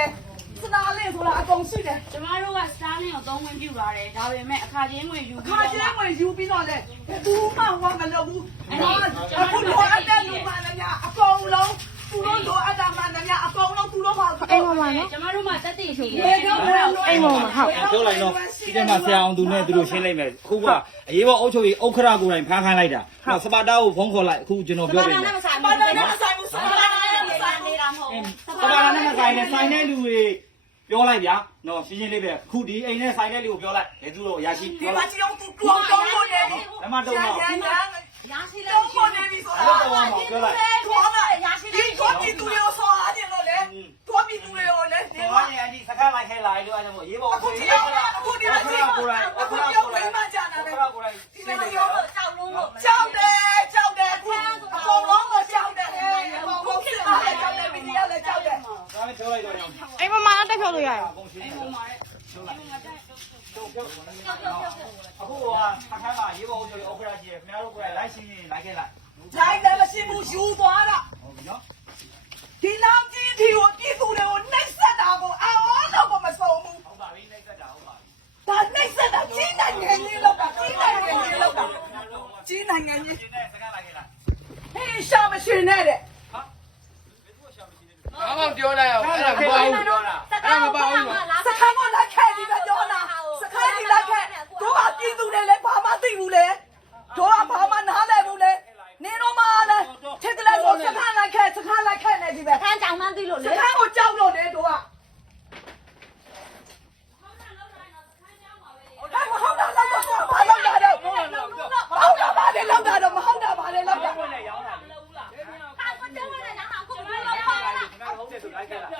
တယ်စနာလေးဆိုတာအကုန်ရှိတယ်ကျမတို့ကစတားလင်းကိုသုံးဝင်ပြူလာတယ်ဒါပေမဲ့အခါချင်းဝင်ယူခါချင်းဝင်ယူပြီးတော့လေဘူးမှဟောမလုပ်ဘူးအခုလိုအပ်တဲ့လူမှလည်းအကုန်လုံးသူတို့လိုအပ်တာမှလည်းအကုန်လုံးသူတို့ပါအိမ်ပေါ်မှာနော်ကျမတို့မှတက်တည်ရှိတယ်ဘယ်တော့မှအိမ်ပေါ်မှာဟုတ်ပြောလိုက်တော့ဒီထဲမှာဆရာအောင်သူနဲ့သူတို့ရှင်းလိုက်မယ်အခုကအရေးပေါ်အုပ်ချုပ်ရေးဥက္ခရာကိုယ်တိုင်ဖမ်းခိုင်းလိုက်တာစပါတာကိုဖုန်းခေါ်လိုက်အခုကျွန်တော်ပြောပြမယ်ဆိုင်ပါတော့မဆိုင်ဘူးဆိုင်ပါတော့မဆိုင် ဘူးနေတာမဟုတ်စပါတာနဲ့ဆိုင်နဲ့ဆိုင်တဲ့လူတွေပြောလိုက်ဗျာနော်ရှင်းရှင်းလေးပဲခုဒီအိမ်နဲ့ဆိုင်တဲ့လူကိုပြောလိုက်ဘယ်သူတော့ရရှိဒီပြောမှာလိုက်ကြည့်အောင်သူတောင်းတောင်းလို့နေပြီလမ်းမတော့တော့ရန်ရန်ရာရှိလဲတောင်းလို့နေပြီဆိုအဲ့တော့တော့တော့ပြောလိုက်ထောင်းလာရာရှိဒီထောင်းပြီးသူရောဆောအားတယ်လို့လေထောင်းပြီးသူရောလေဒီဒီမှာမှာနေအဒီစကားလိုက်ခဲလာလို့အဲ့ဒါမို့ရေးပေါ် အခု ဆို ဒီ ရေး ရောအခုဒီရော ကိုယ်တိုင် အခုဒီရောမိမကြတာ ဥ လေ က္ခရာကိုယ်တိုင် ဒီ ရှင်း လို လိုက် ရော တော့ ကြောက်လုံးလို့ ကြောက်တယ်ကြောက်တယ်အခုအကုန်လုံးမကြောက်တယ်အကုန်လုံးဖြစ်လာတယ်ကြောက်တယ်ဗီဒီယိုလည်းကြောက်တယ် ဒါနဲ့ပြောလိုက်တော့ရော အိမ်ပေါ်မှာတက်ဖြုတ်လို့ရရအကုန်ရှင်းတယ်အခုကအခါခါရေးပေါ်ဆိုလို့ဥက္ခရာကြီးခင်ဗျားတို့ကိုယ်တိုင်လိုက်ရှင်းရင်လိုက်ခဲ့လိုက်ဂျိုင်းတယ်မရှိဘူးယူသွားတာဟုတ်ပြီနော် ဒီလောက်ကြီးဒီကိုပြည်သူတွေကိုနှိပ်စက်တာကိုအော်တော့မဆုံးဘူး ဟုတ်ပါပြီနှိမ့်ဆက်တာဟုတ်ပါပြီ ဒါနှိပ်စက်တာကြီးနိုင်ငံကြီးလောက်တာကြီးနိုင်ငံကြီးလောက်တာကြီးနိုင်ငံကြီး ရှင်းတဲ့စကားလိုက်ခဲ့လိုက် ဟေးရှာမရှိနဲ့တဲ့ ဘာမှပြောလိုက်အောင်အဲ့ဒါမပေါ့ဘူး ပြောတာ အဲ့ဒါမပေါ့ဘူးနော် စခန်းကလိုက်ခဲ့ဒီကကြောနာစခန်းကြီးလိုက်ခဲ့တို့ကပြည်သူတွေလည်း ဘာမှသိဘူးလေတို့ကဘာမှနားလည်ဘူးလေနေတော့မှလည်းထစ်ကလေးဆိုစခန်းလိုက်ခဲ့စခန်းလိုက်ခဲ့နေဒီပဲခန်းကြောင်မှန်းသိလို့စလေခန်းကိုကြောက်လို့လေတို့ကဟဲ့မဟုတ်တာလောက်တော့ဘာလောက်တာတော့ဟုတ်တာပါလေလောက်တာတော့မဟုတ်တာပါလေလောက်တာဘယ်နဲ့ရောင်းတာလဲဟာကိုတဲဝင်နေတာဟာကိုမလောက်ခင်ဗျားဟုတ်တယ်ဆိုလိုက်ခဲ့လိုက်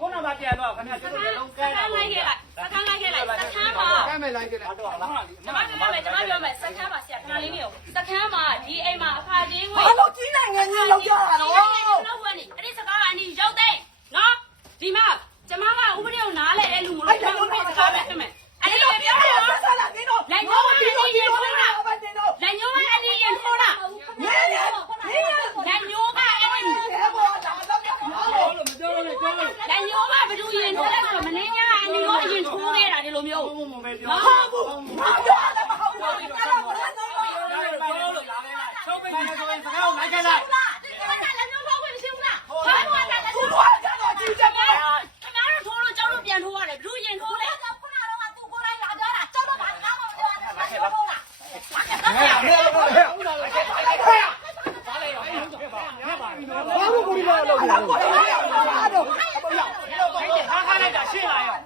ခုနကပြန်တော့ခင်ဗျားကျွတ်တယ်လုံးကဲစတာခန်းလိုက်ခဲ့လိုက် စခန်းလိုက်ခဲ့လိုက်စခန်းမှာကမ်းမယ်လိုက်ကြတယ်တော့လားကျမပြောမယ်ကျမပြောမယ်စခန်းမှာဆရာခဏလေးနေအောင်စခန်းမှာဒီအိမ်မှာအခါချင်းဝင်ဘာလို့ကြီးနိုင်ငံကြီးလောက်ကြတာတော့ လောက်ဝင်နေအဲ့ဒီစကားကအနီရောက်တဲ့နော်ဒီမှာကျမကဥပဒေကိုနားလဲတဲ့လူမလို့ကျမဥပဒေစကားပဲဖြစ်မယ်အဲ့ဒီလိုပြောတယ်နော် ဆက်လာနေတော့ဒီတော့ဒီတော့ဒီတော့ဘာတင်တော့ လက်ညိုးကအနီရင်ထိုးတာ နေနေနေ လက်ညိုးကအနီ နေဘောလာတော့ပြဘာလို့ မပြောလို့ပြောလို့ လက်ညိုးကဘယ်သူရင်ထိုးလဲဆိုတော့မင်းညာအနီရောအရင်ထိုးခဲ့တာဒီလိုမျိုး ဘုံဘုံပဲပြောဟာဘူးဘာပြောလဲမဟုတ်ဘူးအဲ့ဒါဘာလဲပြောလို့လာခဲ့လိုက်ချုပ်ပိတ်နေဆိုရင်စကားကိုလိုက်ခဲ့လိုက်ဒီကနေ့လက်ညိုးဖောက်ဝင်ရှင်းလားဘာလို့လဲလက်ညိုးသူထိုးတို့ကကတော့ကြည့်ချက်ပါခင်ဗျားတို့ထိုးလို့ကျောင်းတို့ပြန်ထိုးရတယ်ဘယ်သူရင်ထိုးလဲခုနကတော့သူကိုယ်တိုင်လာကြတာကျောင်းတို့ဘာမှမပြောတာလက်ညိုးထိုးတာဘာလို့ကိုလာလို့လာကိုလာတော့ခါခါလိုက်တာရှင်းလာရော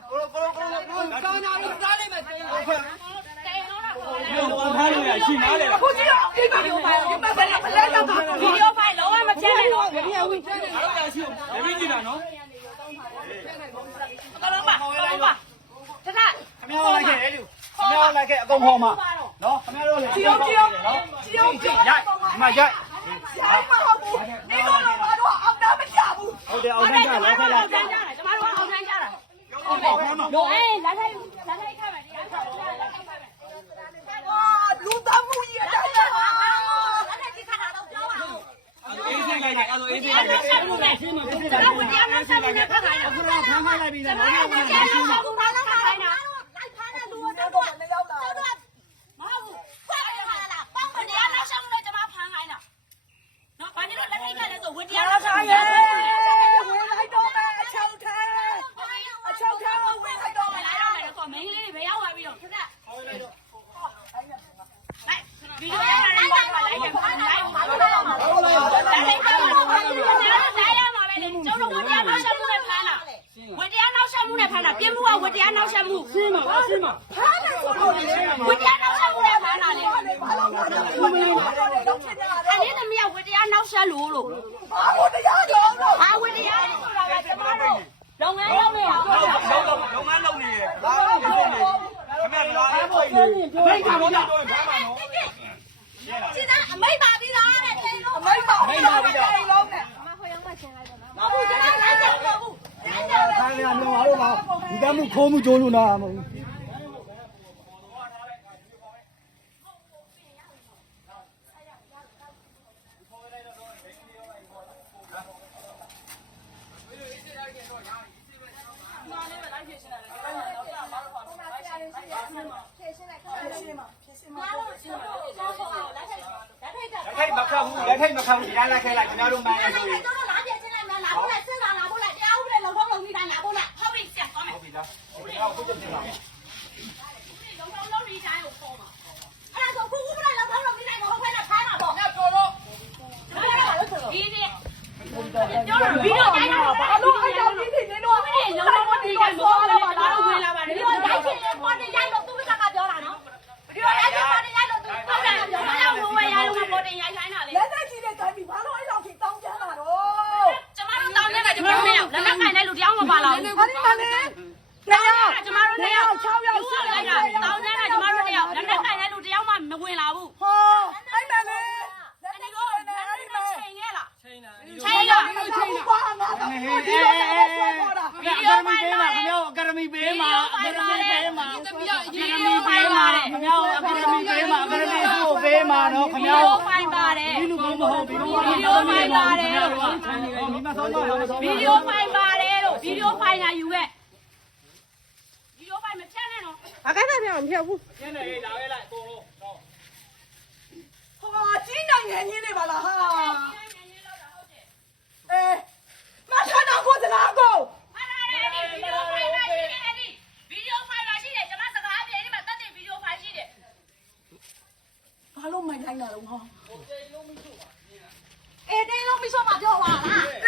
ကာနာလို့စားလိုက်မယ် တဲတော့တာပေါ်လာ ဘုံ ထားလို့ရရှင်းနားလေအခုကြည့်အောင်ဒီမှာဒီမှာဒီမှာဘယ်လဲဘယ်လဲတော့ဗီဒီယိုဖိုင်လုံးဝမဖြတ်နိုင်တော့ဘူးအားလုံးရှင်းရပြီကြည့်တာနော်ကလုံးပါကလုံးပါတထခင်ဗျားလိုက်ခဲ့လေလူခင်ဗျားလိုက်ခဲ့အကုန်ဟောမှာနော်ခင်ဗျားတို့လည်းကြည့်အောင်ကြည့်အောင်ကြည့်အောင်ကြည့်ရိုက်ဒီမှာရိုက်ရိုက်မဟုတ်ဘူးဒီတော့တော့ဘာတော့အောင်တာမရဘူးဟုတ်တယ်ဟုအောင်တ်တတယ်န်းကျကြမလိုက်တို့ခဲ့အောလိုင်က်တန်းကြတာကျမတို့အောင်တန်းကြတာဟုတ်ပါဘူးနော်တို့အေးလက်ထိုက်လက်ထိုက်ခတ်မယ်တရားခတ်မယ်လက်ထိုက်ခတ်မယ် ဟာလူသားမှုကြီးအတိုင်းပါ လက်ထိုက်ခတ်တာတော့ပြောပါဦး အေးစင်းလိုက်တယ်အဲ့လိုအေးစင်းတရားလိုက်နှောတယ်က်ဆက်မှုနဲ့ကျွန်တော်ဝင်တရားနှောက်ဆက်မှုနဲ့ဖတ်ခိုင်းတာအခုတော့ဖမ်းခိုင်းလိုက်ပြီကျနော်မတို့တရားနှောက်ဆက်မှုနဲ့ဖတ်ခိုင်းတာလိုက်ဖမ်းတဲ့လူကတော့မရောက်လာဘူးမဟုတ်ဘူးဖတ်ရတာလားပေါင်းမတရားနှောက်ဆက်မှုနဲ့ကျမဖမ်းခိုင်းတာနော်ဘာလို့လက်ထိုက်ခတ်လဲဆိုဝင်တရားနှောက်ဆက်မှု ရဲ နဲ့ ဝင်လိုက်တော့မယ်အချောက်ထဲအချောက်ထဲဝင်လိုက်တော့မယ် လာရမယ်ကောမင်းလေးတွေဘယ်ရောက်သွားပြီးတော့ခက်ခက်လိုက်ဗီဒီယိုရတာလည်းလိုက်ပါလိုက်တယ်လိုက်ပါဘာလို့လဲလိုက်ပါလိုက်ပါလိုက်ရမှာပဲလေကျုပ်တို့ဝတရားနောက်ဆက်မှုနဲ့ဖမ်းတာဝတရားနောက်ဆက်မှုနဲ့ဖမ်းတာပြင်းမှုကဝ တရားနောက်ဆက်မှုရှင်းပါပါရှင်းပါဖမ်းတယ်ဆိုတော့လေဝတရားနောက်ဆက်မှုနဲ့ဖမ်းတာလေဘာလို့ဖမ်းတယ်ဒီမှာတော့တော့ဖြစ်နေတာလေအလေးသမီးကဝတရားနောက်ဆက်လို့လို့ဘာလို့တရားတော့တော့ဟာဝတရားဆိုတာကကျမတို့လုပ်ငန်းလုပ်နေတာပြောတာလုံးလုံးလုံးမလုံးနေတယ်ဘာလို့ဖြစ်နေခင်ဗျားပြောအားထုတ်နေဘယ်ကတော့တော့ မှုခိုးမှုကြိုးလို့နာမဟုတ်ဘူးလက်ထိုက်မခံဘူးလက်ထိုက်မခံဘူးဒီတိုင်းလိုက်ခဲလိုက်ကျွန်တော်တို့မှန်ရတယ် 我们看，我推荐谁呢？ ပြီးတော့ရေးရေးဖိုင်းပါတယ်ခမရောအကယ်ဒမီပေးမှာအကယ်ဒမီကိုပေးမှာနော်ခမရောဖိုင်းပါတယ်ဒီလိုမဟုတ်ဘူးဗီဒီယိုဖိုင်းပါတယ်လို့မိမဆုံးပါဗီဒီယိုဖိုင်းပါတယ်လို့ဗီဒီယိုဖိုင်းကယူခဲ့ဗီဒီယိုဖိုင်းမဖြတ်နဲ့နော်အကယ်ဒမီမဖြတ်ဘူးဖြတ်နေလေလာခဲ့လိုက်အကုန်လုံးဟောကြီးနိုင်ငံကြီးနေပါလားဟာ ခိုင်းတာတော့ဟောအေးတင်းလုံးမရှော့မှာပြောပါလား